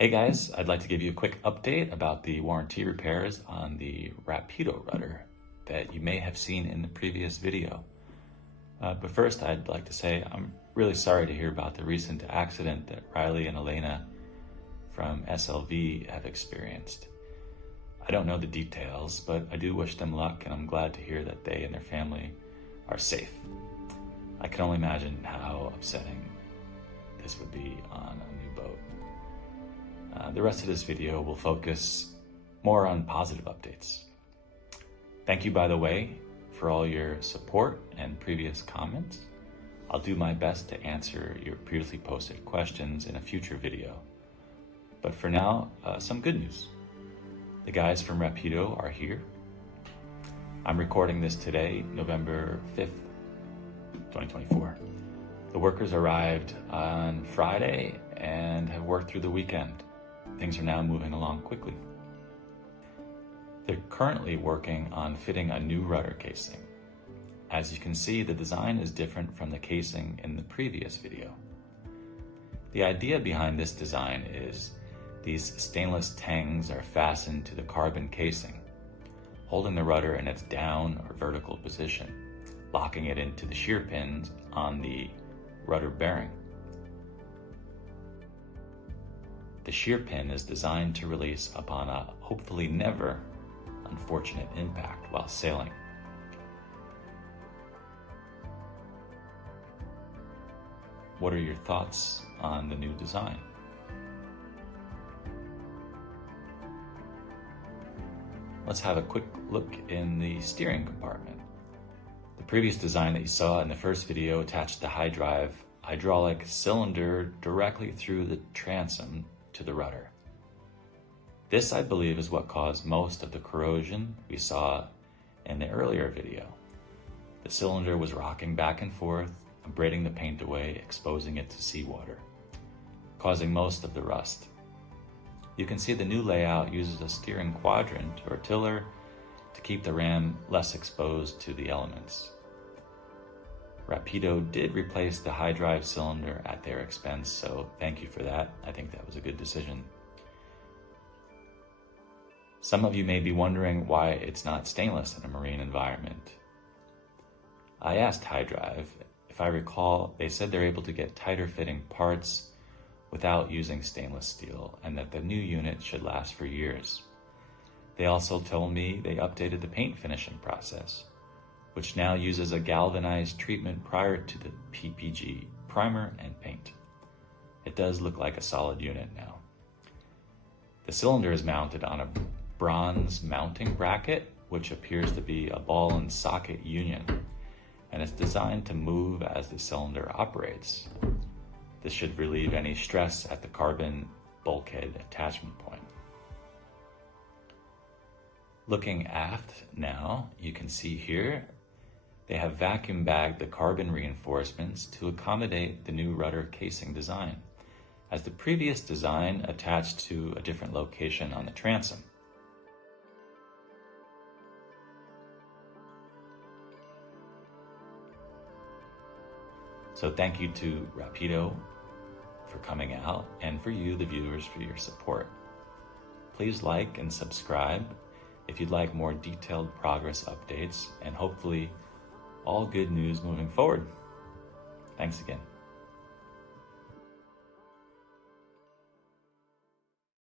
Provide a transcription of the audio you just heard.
Hey guys, I'd like to give you a quick update about the warranty repairs on the Rapido rudder that you may have seen in the previous video. But first I'd like to say I'm really sorry to hear about the recent accident that Riley and Elena from SLV have experienced. I don't know the details, but I do wish them luck, and I'm glad to hear that they and their family are safe. I can only imagine how upsetting this would be on a new boat. The rest of this video will focus more on positive updates. Thank you, by the way, for all your support and previous comments. I'll do my best to answer your previously posted questions in a future video. But for now, some good news. The guys from Rapido are here. I'm recording this today, November 5th, 2024. The workers arrived on Friday and have worked through the weekend. Things are now moving along quickly. They're currently working on fitting a new rudder casing. As you can see, the design is different from the casing in the previous video. The idea behind this design is these stainless tangs are fastened to the carbon casing, holding the rudder in its down or vertical position, locking it into the shear pins on the rudder bearing. The shear pin is designed to release upon a hopefully never unfortunate impact while sailing. What are your thoughts on the new design? Let's have a quick look in the steering compartment. The previous design that you saw in the first video attached the Hydrive Hydraulic cylinder directly through the transom to the rudder. This, I believe, is what caused most of the corrosion we saw in the earlier video. The cylinder was rocking back and forth, abrading the paint away, exposing it to seawater, causing most of the rust. You can see the new layout uses a steering quadrant or tiller to keep the ram less exposed to the elements. Rapido did replace the Hydrive cylinder at their expense, so thank you for that. I think that was a good decision. Some of you may be wondering why it's not stainless in a marine environment. I asked Hydrive. If I recall, they said they're able to get tighter fitting parts without using stainless steel, and that the new unit should last for years. They also told me they updated the paint finishing process, which now uses a galvanized treatment prior to the PPG primer and paint. It does look like a solid unit now. The cylinder is mounted on a bronze mounting bracket, which appears to be a ball and socket union, and it's designed to move as the cylinder operates. This should relieve any stress at the carbon bulkhead attachment point. Looking aft now, you can see here they have vacuum bagged the carbon reinforcements to accommodate the new rudder casing design, as the previous design attached to a different location on the transom. So thank you to Rapido for coming out, and for you, the viewers, for your support. Please like and subscribe if you'd like more detailed progress updates and hopefully all good news moving forward. Thanks again.